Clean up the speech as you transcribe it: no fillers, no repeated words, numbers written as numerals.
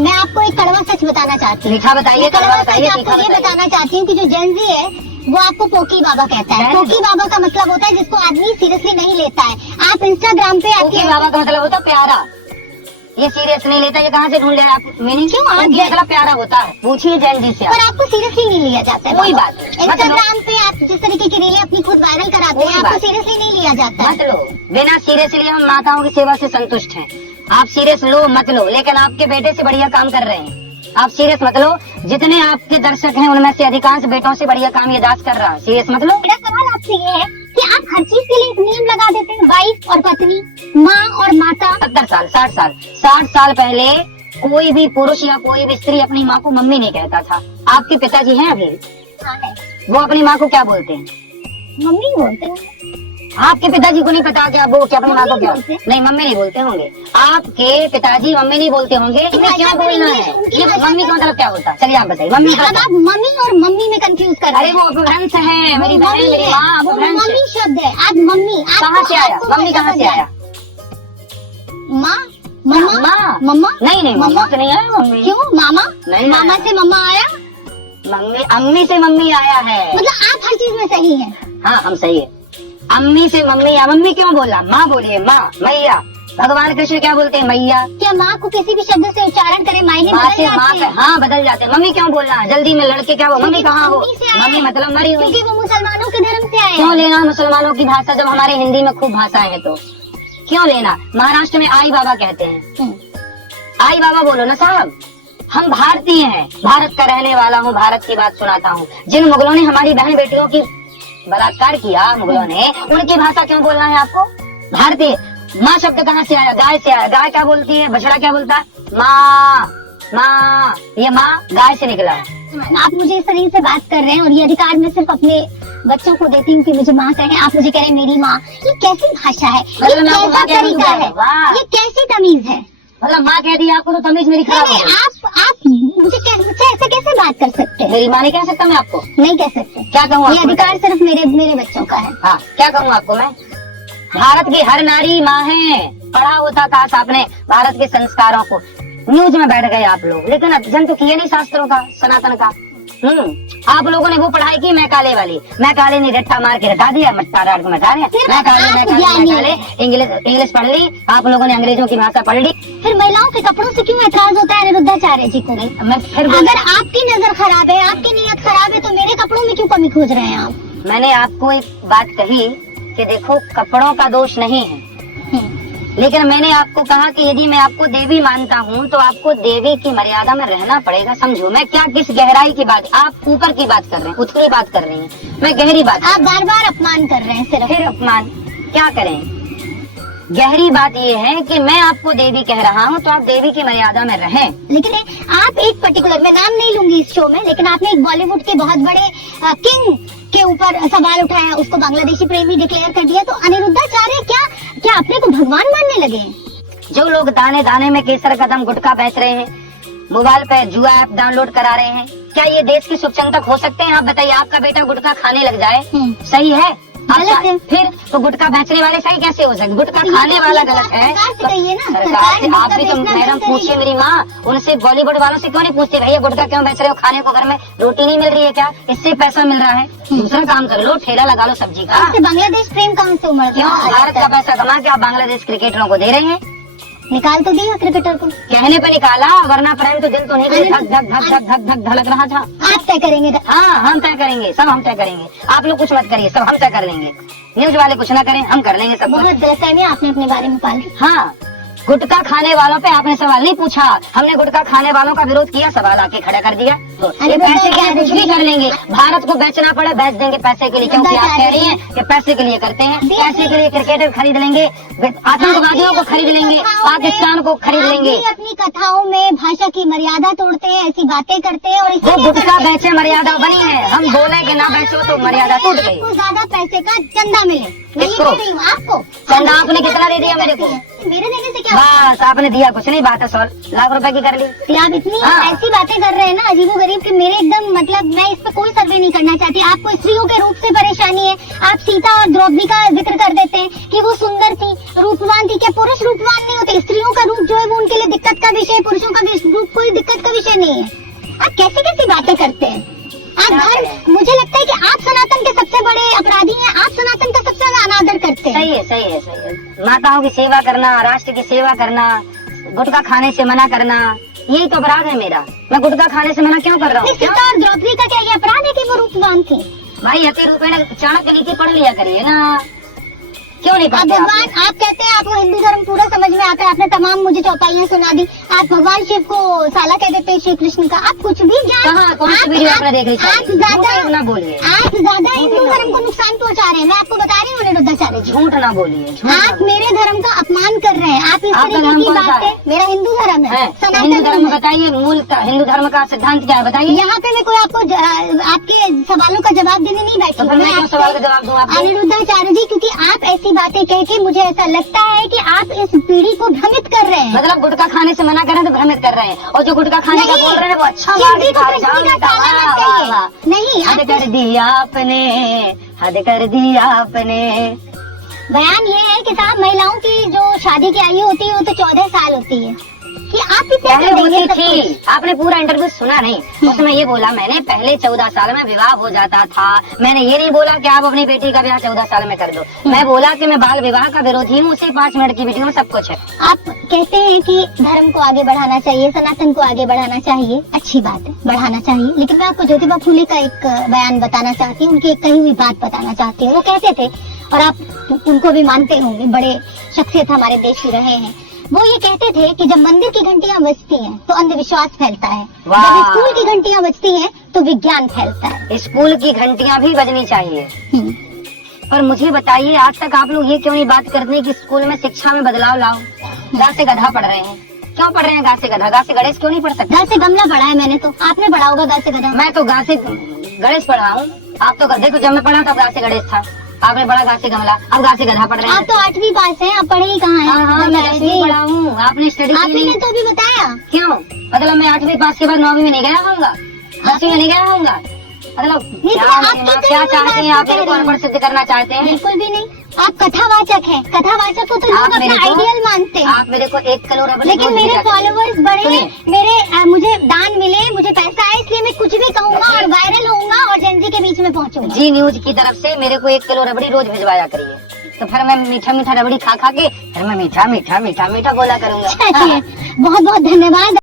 मैं आपको एक कड़वा सच बताना चाहती हूँ। मीठा बताइए, कड़वा सच बताइए, आपको ये बताना चाहती हूँ कि जो जेनजी है वो आपको पोकी बाबा कहता है। पोकी बाबा का मतलब होता है जिसको आदमी सीरियसली नहीं लेता है। आप इंस्टाग्राम पे पोकी बाबा का मतलब होता है प्यारा। ये सीरियस नहीं लेता, ये कहाँ से ढूंढ लिया आप मीनिंग? क्यों? पोकी मतलब प्यारा होता है, पूछिए जेनजी से। पर आपको सीरियसली नहीं लिया जाता है। कोई बात नहीं। इंस्टाग्राम पे आप जिस तरीके की रीलें अपनी खुद वायरल कराते हैं, आपको सीरियसली नहीं लिया जाता है। मत लो, बिना सीरियसली हम माताओं की सेवा से संतुष्ट हैं। आप सीरियस लो मत लो, लेकिन आपके बेटे से बढ़िया काम कर रहे हैं। आप सीरियस मत लो, जितने आपके दर्शक हैं उनमें से अधिकांश बेटों से बढ़िया काम ये दास कर रहा है। सीरियस मत लो। मेरा सवाल आपसे ये है कि आप हर चीज के लिए एक नेम लगा देते हैं, वाइफ और पत्नी, माँ और माता। 70 साल 60 साल पहले कोई भी पुरुष या कोई भी स्त्री अपनी माँ को मम्मी नहीं कहता था। आपके पिताजी हैं अभी, हाँ है, वो अपनी माँ को क्या बोलते हैं? मम्मी बोलते हैं। आपके पिताजी को नहीं पता क्या वो क्या अपनी माँ को क्या? बोलते हैं। नहीं, मम्मी नहीं बोलते होंगे। आपके पिताजी मम्मी नहीं बोलते होंगे, इन्हें क्या बोलना है? ये मम्मी का मतलब क्या होता है? चलिए आप बताइए, मम्मी का अब आप मम्मी और मम्मी में कंफ्यूज कर रहे अरे हैं। वो अपभ्रंश है, मेरी बहन मेरी माँ अपभ्रंश। मम्मी शब्द है। आज मम्मी कहाँ से आया? मम्मी कहाँ से आया? माँ, मम्मा, माँ। मम्मा नहीं मम्मा से नहीं आया मम्मी। क्यों? मामा, नहीं मामा आया। से मम्मा आया। मम्मी अम्मी से मम्मी आया है। मतलब आप हर चीज में सही हैं। हाँ हम सही है। अम्मी से मम्मी या मम्मी क्यों बोला? माँ बोलिए, माँ मैया। भगवान कृष्ण क्या बोलते हैं? मैया। क्या माँ को किसी भी शब्द से उच्चारण करे मायने माँ बदल से माँ जाते से हैं? हाँ बदल जाते हैं। मम्मी क्यों बोलना है? जल्दी में लड़के क्या वो मम्मी कहाँ हो? मम्मी से आया मम्मी है। मतलब मरी हुई। क्योंकि वो मुसलमानों के धर्म से आए क्यों हैं। लेना मुसलमानों की भाषा जब हमारे हिंदी में खूब भाषाएं हैं? तो क्यों लेना? महाराष्ट्र में आई बाबा कहते हैं। आई बाबा बोलो ना साहब। हम भारतीय हैं, भारत का रहने वाला हूँ, भारत की बात सुनाता हूँ। जिन मुगलों ने हमारी बहन बेटियों की बलात्कार किया, मुगलों ने, उनकी भाषा क्यों बोलना है आपको? भारतीय। माँ शब्द कहाँ से आया? गाय से आया। गाय क्या बोलती है? बछड़ा क्या बोलता है? माँ माँ। ये माँ गाय से निकला है। आप मुझे इस तरीके से बात कर रहे हैं और ये अधिकार मैं सिर्फ अपने बच्चों को देती हूँ कि मुझे माँ कहें। आप मुझे कह रहे हैं मेरी माँ। ये कैसी भाषा है? ये मतलब मैं आपको कैसा माँ कह रही हूँ, तरीका है? वाह। ये कैसी तमीज है? मतलब माँ कह दी आपको तो तमीज मेरी खराब हो गई। आप मुझे ऐसे कैसे बात कर सकते हैं? मेरी माँ नहीं कह सकता मैं आपको? नहीं कह सकते। क्या कहूँ ये आपको? अधिकार सिर्फ मेरे बच्चों का है। हाँ क्या कहूँ आपको मैं? भारत की हर नारी माँ है। पढ़ा होता था आपने भारत के संस्कारों को। न्यूज में बैठ गए आप लोग, लेकिन अध्ययन तो किए नहीं शास्त्रों का, सनातन का। आप लोगों ने वो पढ़ाई की मैकाले वाली। मैकाले ने रट्टा मार के रटा दिया, मट्टा राट को मटा दिया। मैकाले इंग्लिश पढ़ ली। आप लोगों ने अंग्रेजों की भाषा पढ़ ली। फिर महिलाओं के कपड़ों से क्यों एतराज होता है अनिरुद्धाचार्य जी को? मैं फिर अगर आपकी नजर खराब है, आपकी नीयत खराब है, तो मेरे कपड़ों में क्यों कमी खोज रहे हैं आप? मैंने आपको एक बात कही कि देखो कपड़ों का दोष नहीं है, लेकिन मैंने आपको कहा कि यदि मैं आपको देवी मानता हूँ तो आपको देवी की मर्यादा में रहना पड़ेगा। समझो मैं क्या किस गहराई की बात। आप ऊपर की बात कर रहे हैं, उथली बात कर रही हैं, मैं गहरी बात। आप बार बार अपमान कर रहे हैं सिर्फ। फिर अपमान क्या करें? गहरी बात ये है कि मैं आपको देवी कह रहा हूँ तो आप देवी की मर्यादा में रहें। लेकिन आप एक पर्टिकुलर, मैं नाम नहीं लूंगी इस शो में, लेकिन आपने एक बॉलीवुड के बहुत बड़े किंग के ऊपर सवाल उठाया, उसको बांग्लादेशी प्रेमी डिक्लेयर कर दिया। तो अनिरुद्धाचार्य क्या अपने को भगवान मानने लगे हैं? जो लोग दाने दाने में केसर कदम गुटखा बेच रहे हैं, मोबाइल पे जुआ ऐप डाउनलोड करा रहे हैं, क्या ये देश की शुभचिंतक हो सकते हैं? आप बताइए, आपका बेटा गुटखा खाने लग जाए, सही है? गलत है। फिर तो गुटखा बेचने वाले सही कैसे हो सकते? गुटखा खाने वाला गलत है। सरकार से कहिए ना। सरकार से आप भी तो मैडम पूछिए मेरी माँ, उनसे बॉलीवुड वालों से क्यों नहीं पूछते भैया गुटखा क्यों बेच रहे हो? खाने को घर में रोटी नहीं मिल रही है क्या? इससे पैसा मिल रहा है, दूसरा काम कर लो, ठेला लगा लो सब्जी का। बांग्लादेश प्रेम कहाँ से उमड़ क्यों? भारत का पैसा कमा के आप बांग्लादेश क्रिकेटरों को दे रहे हैं। निकाल तो दिया क्रिकेटर को। कहने पे निकाला, वरना प्रेम तो दिल तो नहीं धक धक धक धक धक धक धड़क रहा था। आप तय करेंगे? हाँ हम तय करेंगे, सब हम तय करेंगे। आप लोग कुछ मत करिए, सब हम तय कर लेंगे। न्यूज वाले कुछ ना करें, हम कर लेंगे सब। बहुत गलतफहमी आपने अपने बारे में पाली। हाँ गुटखा खाने वालों पे आपने सवाल नहीं पूछा, हमने गुटखा खाने वालों का विरोध किया, सवाल आके खड़ा कर दिया। ये पैसे के लिए कुछ भी कर लेंगे, भारत को बेचना पड़े बेच देंगे पैसे के लिए, क्योंकि आप कह रही हैं कि पैसे के लिए करते हैं। पैसे के लिए क्रिकेटर खरीद लेंगे, आतंकवादियों को खरीद लेंगे, पाकिस्तान को खरीद लेंगे। अपनी कथाओं में भाषा की मर्यादा तोड़ते हैं, ऐसी बातें करते हैं और वो गुटखा बेचे मर्यादा बनी है, हम बोले कि ना बेचो तो मर्यादा टूट गई। आपको ज्यादा पैसे का चंदा मिले, मैं ये कह रही हूँ आपको। चंदा आपने कितना दे दिया मेरे को? मेरे देने से क्या? बस आपने दिया कुछ नहीं, बात है 100 लाख रुपए की कर ली। आप इतनी हाँ। ऐसी बातें कर रहे हैं ना अजीबो गरीब कि मेरे एकदम मतलब मैं इस पे कोई सर्वे नहीं करना चाहती। आपको स्त्रियों के रूप से परेशानी है, आप सीता और द्रौपदी का जिक्र कर देते हैं कि वो सुंदर थी, रूपवान थी। क्या पुरुष रूपवान नहीं होते? स्त्रियों का रूप जो है वो उनके लिए दिक्कत का विषय है, पुरुषों का रूप कोई विषय नहीं है। आप कैसी कैसी बातें करते हैं। आप क्या धर्म, करें? मुझे लगता है कि आप सनातन के सबसे बड़े अपराधी हैं। आप सनातन का सबसे ज्यादा अनादर करते हैं। सही है, सही है, सही है। माताओं की सेवा करना, राष्ट्र की सेवा करना, गुटखा खाने से मना करना, यही तो अपराध है मेरा। मैं गुटखा खाने से मना क्यों कर रहा हूँ? सीता और द्रौपदी का क्या ये अपराध है कि वो रूपवान थी? भाई अति रूपेण चाणक्य नीति पढ़ लिया करिए ना, क्यों नहीं आप पढ़ते आप भगवान, आप कहते हैं आपको हिंदू धर्म पूरा समझ में आता है, आपने तमाम मुझे चौपाइयाँ सुना दी। आप भगवान शिव को साला कह देते हैं, श्री कृष्ण का। आप कुछ भी ज्ञान, कहाँ कौन सी वीडियो आपने देख ली? आप ज्यादा ना बोलिए, आप ज्यादा हिंदू धर्म को नुकसान पहुंचा रहे हैं। मैं आपको बता रही हूँ अनिरुद्धाचार्य जी, झूठ ना बोलिए, झूठ ना आप बोलिए। मेरे धर्म का अपमान कर रहे हैं। आप इस आपका तरीके धर्म की कौन सा बातें, है? मेरा हिंदू धर्म है, हिंदू सनातन धर्म धर्म है। बताइए, मूल का हिंदू धर्म का सिद्धांत क्या है बताइए। यहाँ पे मैं कोई आपको आपके सवालों का जवाब देने नहीं बैठी तो फिर हूँ। मैं क्यों सवाल का जवाब दूं आपको? अनिरुद्धाचार्य जी, क्योंकि आप ऐसी बातें कह के मुझे ऐसा लगता है कि आप इस पीढ़ी को भ्रमित कर रहे हैं। मतलब गुटखा खाने से मना कर रहे हैं तो भ्रमित कर रहे हैं, और जो गुटखा खाने का नहीं, बोल रहे हैं वो अच्छा हिंदी को मार कृष्ण का बेटा, साला वाह, मत वाह, कहिए। वाह। नहीं, हद आप कर दिया आपने, हद कर दिया आपने। बयान ये है कि साहब, महिलाओं की जो शादी की आयु होती है वो तो 14 साल होती है। कि आप ही तय पहले कर देंगे होती सब थी, कुछ। आपने पूरा इंटरव्यू सुना नहीं। उसमें ये बोला मैंने, पहले 14 साल में विवाह हो जाता था। मैंने ये नहीं बोला कि आप अपनी बेटी का ब्याह 14 साल में कर दो। मैं बोला कि मैं बाल विवाह का विरोधी हूँ, उसी 5 मिनट की वीडियो में सब कुछ है। आप कहते हैं कि धर्म को आगे बढ़ाना चाहिए, सनातन को आगे बढ़ाना चाहिए, अच्छी बात है, बढ़ाना चाहिए। लेकिन मैं आपको ज्योतिबा फूले का एक बयान बताना चाहती हूँ, उनकी एक कही हुई बात बताना चाहती हूँ। वो कहते थे, और आप उनको भी मानते होंगे, बड़े शख्सियत हमारे देश के रहे हैं। वो ये कहते थे कि जब मंदिर की घंटियां बजती हैं तो अंधविश्वास फैलता है, वाह। जब स्कूल की घंटियां बजती हैं तो विज्ञान फैलता है। स्कूल की घंटियां भी बजनी चाहिए। हम्म। पर मुझे बताइए, आज तक आप लोग ये क्यों नहीं बात करते कि स्कूल में शिक्षा में बदलाव लाओ? गा से गधा पढ़ रहे हैं, क्यों पढ़ रहे हैं गा से गधा? गा से गणेश क्यों नहीं पढ़ सकते? गा से गमला पढ़ा है मैंने, तो आपने पढ़ा होगा गा से गधा। मैं तो गा से गणेश पढ़ा हूँ। आप तो गधे को, जब मैं पढ़ा तब गा से गणेश था, आपने पढ़ा गा से गमला, अब गा से गधा पढ़ रहे हैं। आप तो 8वीं पास हैं, आप पढ़े ही कहाँ हैं? हाँ, मैं 10वीं पढ़ा हूँ, आपने स्टडी की आपने नहीं। तो अभी बताया। क्यों? मतलब मैं 8वीं पास के बाद 9वीं में नहीं गया होऊंगा, 10वीं में नहीं गया होऊंगा? मतलब नहीं, तो क्या आप महिमा, कितनी क्या बड़ी चाहते हैं बात आप? कह मेरे को रहे हैं? अनपढ़ सिद्ध करना चाहते हैं? बिल्कुल भी नहीं, आप कथावाचक हैं। कथावाचक को तो लोग आप मेरे अपना को- आइडियल मानते हैं। आप मेरे को 1 करोड़ रबड़ लेकिन रोज मेरे दिया करें। फॉलोवर्स बड़े हैं, सुनिए। मेरे मुझे दान मिले, मुझे पैसा आए, इसलिए मैं कुछ भी कहूंगा और वायरल होऊंगा और जेनजी के बीच में पहुंचूंगा। जी न्यूज की तरफ से मेरे को 1 किलो रबड़ी रोज भिजवाया करिए, तो फिर मैं मीठा मीठा रबड़ी खा खा के फिर मैं मीठा मीठा मीठा मीठा बोला करूंगा। चलिए, बहुत बहुत धन्यवाद।